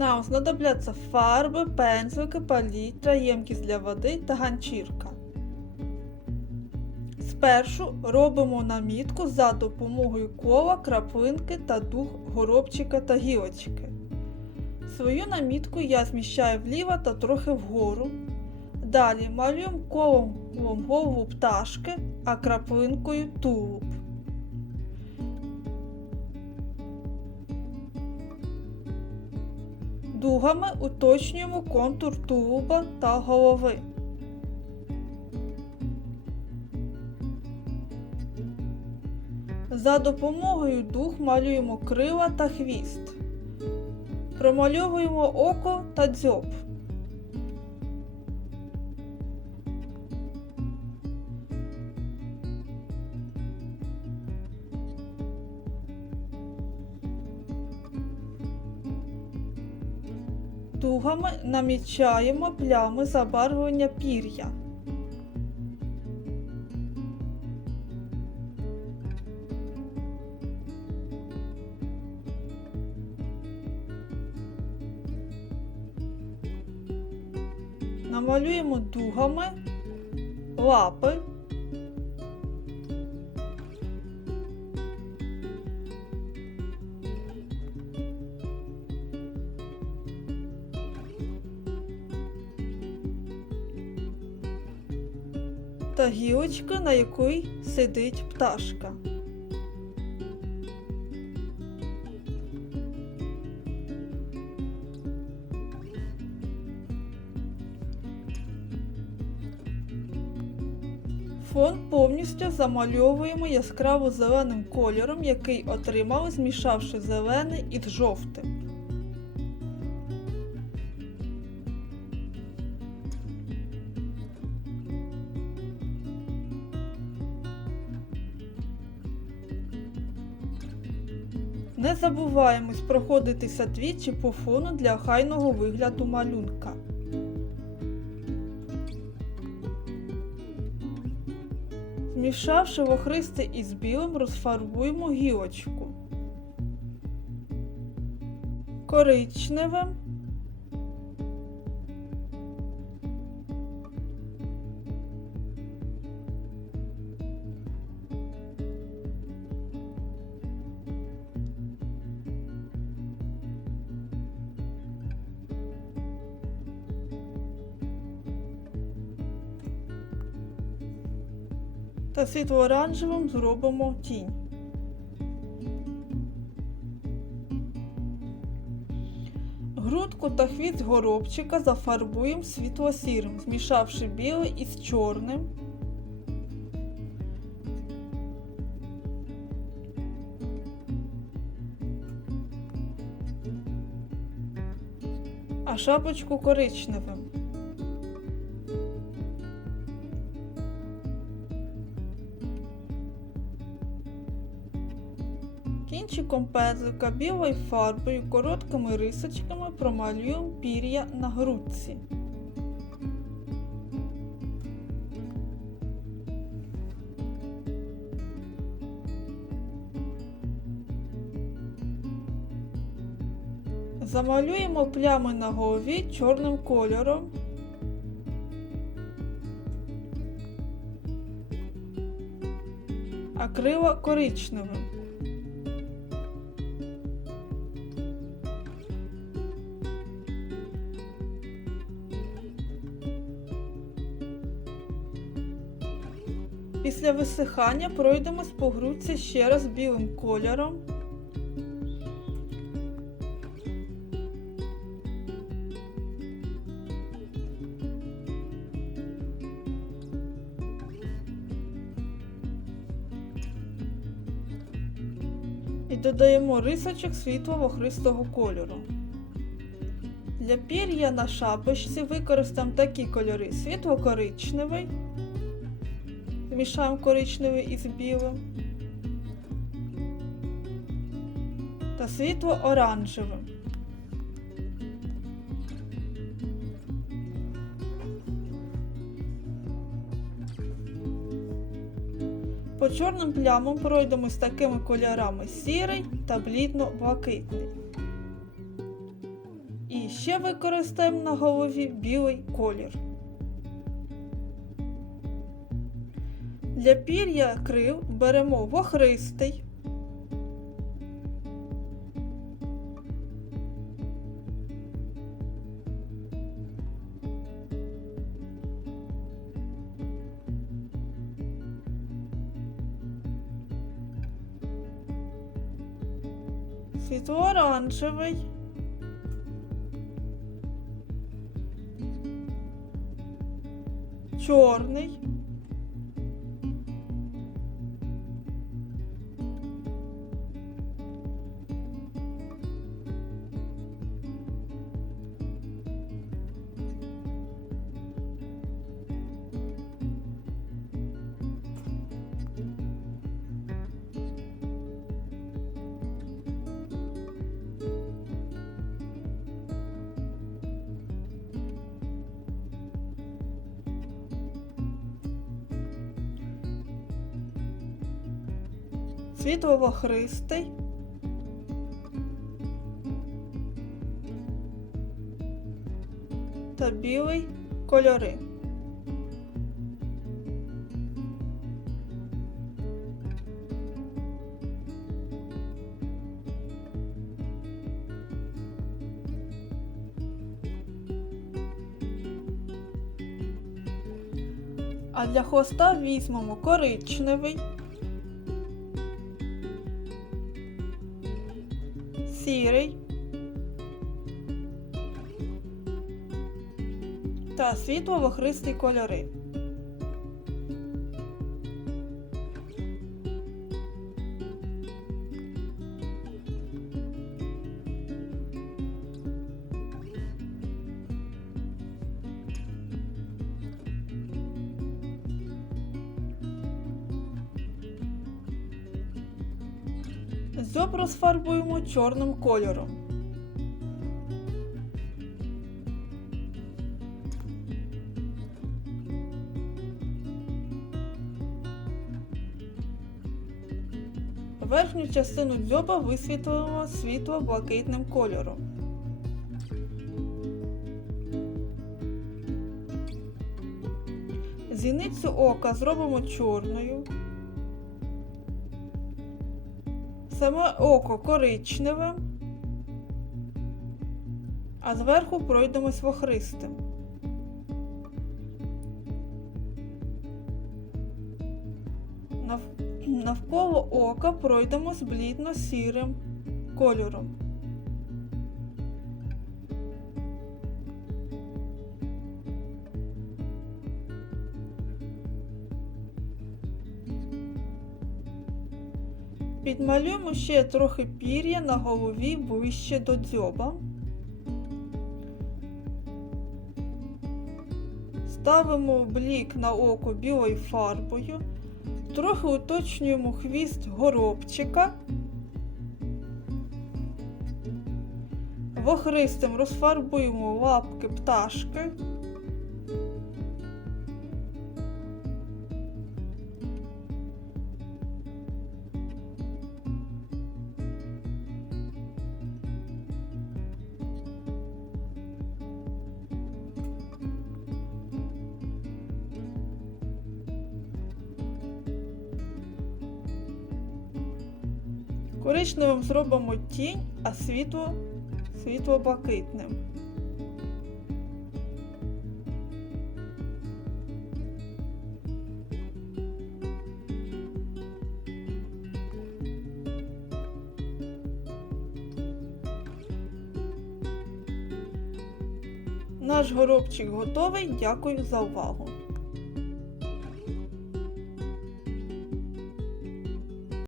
Нам знадобляться фарби, пензлики, палітра, ємкість для води та ганчірка. Спершу робимо намітку за допомогою кола, краплинки та дух горобчика та гілочки. Свою намітку я зміщаю вліво та трохи вгору. Далі малюємо колом голову пташки, а краплинкою тулуб. Дугами уточнюємо контур тулуба та голови. За допомогою дух малюємо крила та хвіст. Промальовуємо око та дзьоб. Дугами намічаємо плями забарвлення пір'я. Намалюємо дугами лапи. Та гілочка, на якій сидить пташка. Фон повністю замальовуємо яскраво зеленим кольором, який отримали, змішавши зелений із жовтим. Не забуваємось проходитися двічі по фону для охайного вигляду малюнка. Змішавши вохристе із білим, розфарбуємо гілочку. Коричневим. Та світло-оранжевим зробимо тінь. Грудку та хвіст горобчика зафарбуємо світло-сірим, змішавши білий із чорним. А шапочку коричневим. Кінчиком пензлика білою фарбою короткими рисочками промалюємо пір'я на грудці. Замалюємо плями на голові чорним кольором. А крила коричневим. Після висихання пройдемось по грудці ще раз білим кольором. І додаємо рисочок світло-вохристого кольору. Для пір'я на шапочці використаємо такі кольори світло-коричневий. Змішаємо коричневий із білим та світло оранжевим. По чорним плямам пройдемо з такими кольорами сірий та блідно-блакитний. І ще використаємо на голові білий колір. Для пір'я крил беремо вохристий. Світло-оранжевий. Чорний. Світлово-христий, та білий кольори. А для хвоста візьмемо коричневий. Сірий та світло-вохристі кольори. Зоб розфарбуємо чорним кольором. Верхню частину дзьоба висвітлимо світло-блакитним кольором. Зіницю ока зробимо чорною. Саме око коричневе, а зверху пройдемось вохристим. Навколо ока пройдемо з блідно-сірим кольором. Підмалюємо ще трохи пір'я на голові ближче до дзьоба. Ставимо блік на око білою фарбою, трохи уточнюємо хвіст горобчика. Вохристим розфарбуємо лапки пташки. Коричневим зробимо тінь, а світло світло-блакитним. Наш горобчик готовий. Дякую за увагу!